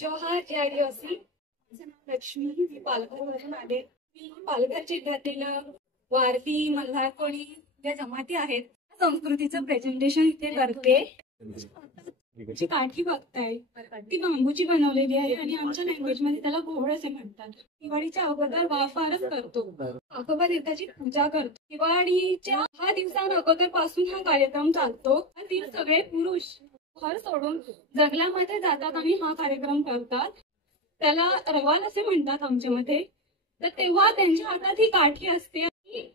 जोहार जय आदिवासी. माझं नाव लक्ष्मी. मी पालघरवरून आले. मी पालघर जिल्ह्यातील वारली मल्हार कोळी ज्या जमाती आहेत संस्कृतीचं प्रेझेंटेशन इथे करते. जी काठी बघताय ती बांबूची बनवलेली आहे आणि आमच्या लँग्वेज मध्ये त्याला घोळ असे म्हणतात. दिवाळीच्या अगोदर वाफारच करतो, आगोबा देवताची पूजा करतो. दिवाळीच्या 6 दिवसां अगोदर पासून हा कार्यक्रम चालतो. ती सगळे पुरुष घर सोडून जंगलामध्ये जातात आणि हा कार्यक्रम करतात. त्याला रवाल असे म्हणतात आमच्यामध्ये. तर तेव्हा त्यांच्या हातात ही काठी असते आणि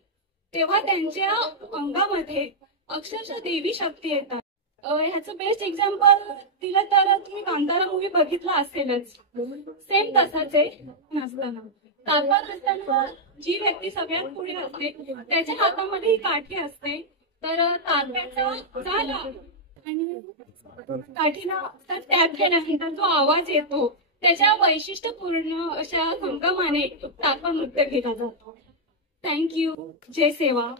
तेव्हा त्यांच्या अंगामध्ये अक्षरशः देवी शक्ती येतात. ह्याचं बेस्ट एक्झाम्पल दिलं तर तुम्ही कांतारा मूवी बघितला असेलच. सेम तसाच आहे. नसताना तात्पर असताना जी व्यक्ती सगळ्यात पुढे असते त्याच्या हातामध्ये ही काठी असते. तर तात्याचा झाला आणि काठीला टॅप केल्यानंतर जो आवाज येतो त्याच्या वैशिष्ट्यपूर्ण अशा संगमाने तात्पर नृत्य केला जातो. थँक्यू. जय सेवा.